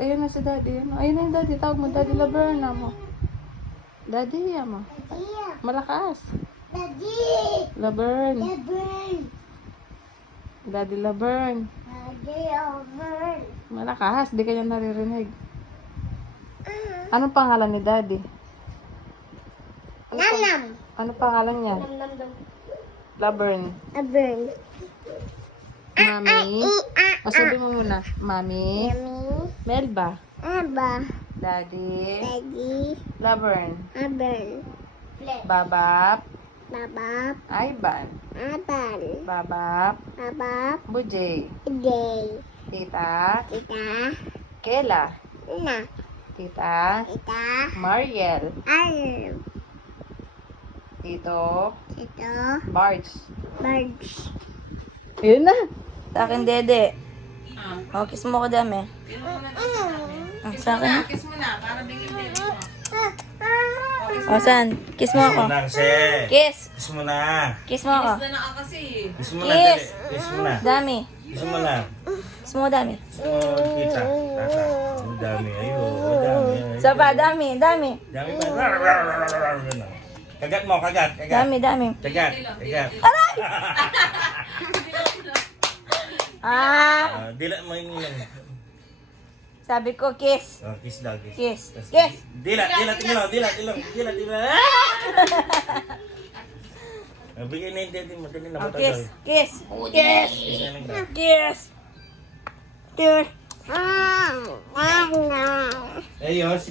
Ayun na si daddy. Ayun na yung daddy. Tawag mo, daddy Laverne na mo. Daddy, mo. Malakas. Daddy! Laverne. Laverne! Daddy Laverne. Daddy Laverne! Malakas, di kanya naririnig. Anong pangalan ni daddy? Nanam! Ano pangalan niya? Laverne. Laverne. Mami. O sabi mo muna. Mami. Yummy. Melba. Aba. Daddy. Daddy. Laverne. Laverne. Babap. Babab. Ivan. Aban. Babap. Babab. Bujay. Day. Tita. Kita. Kela. Na. Tita. Kita. Mariel. Alam. Tito. Ito. Barge. Birds. Yun na. Sa akin, dede. Oh, kiss mo ko dami. Sa akin. Kiss mo na, para bigyan din mo. O, saan? Kiss mo ako. Kiss mo na kasi. Kiss. Kiss mo na. Kiss mo ako. Kiss mo na. Kiss. Dali. Kiss mo na. Dami. Kiss mo na. Kiss mo dami. Kiss mo, kita. Tata. Ang dami. Ayun. Ang dami. Sa pa, dami. Dami. Dami pa. Kagat mo, kagat. Kagat. Dami, dami. Kagat. Kagat. Ah! Dila mo yung ilang. Sabi ko, kiss. Oh, kiss daw, kiss. Kiss. Kiss. Dila, tinglaw. Dila. Bigyan na yung daddy mo. Dali na Oh, matagal. kiss. Kiss. Kiss. Kiss na lang daw. Kiss. Kiss. Ah. Ah. Ayos.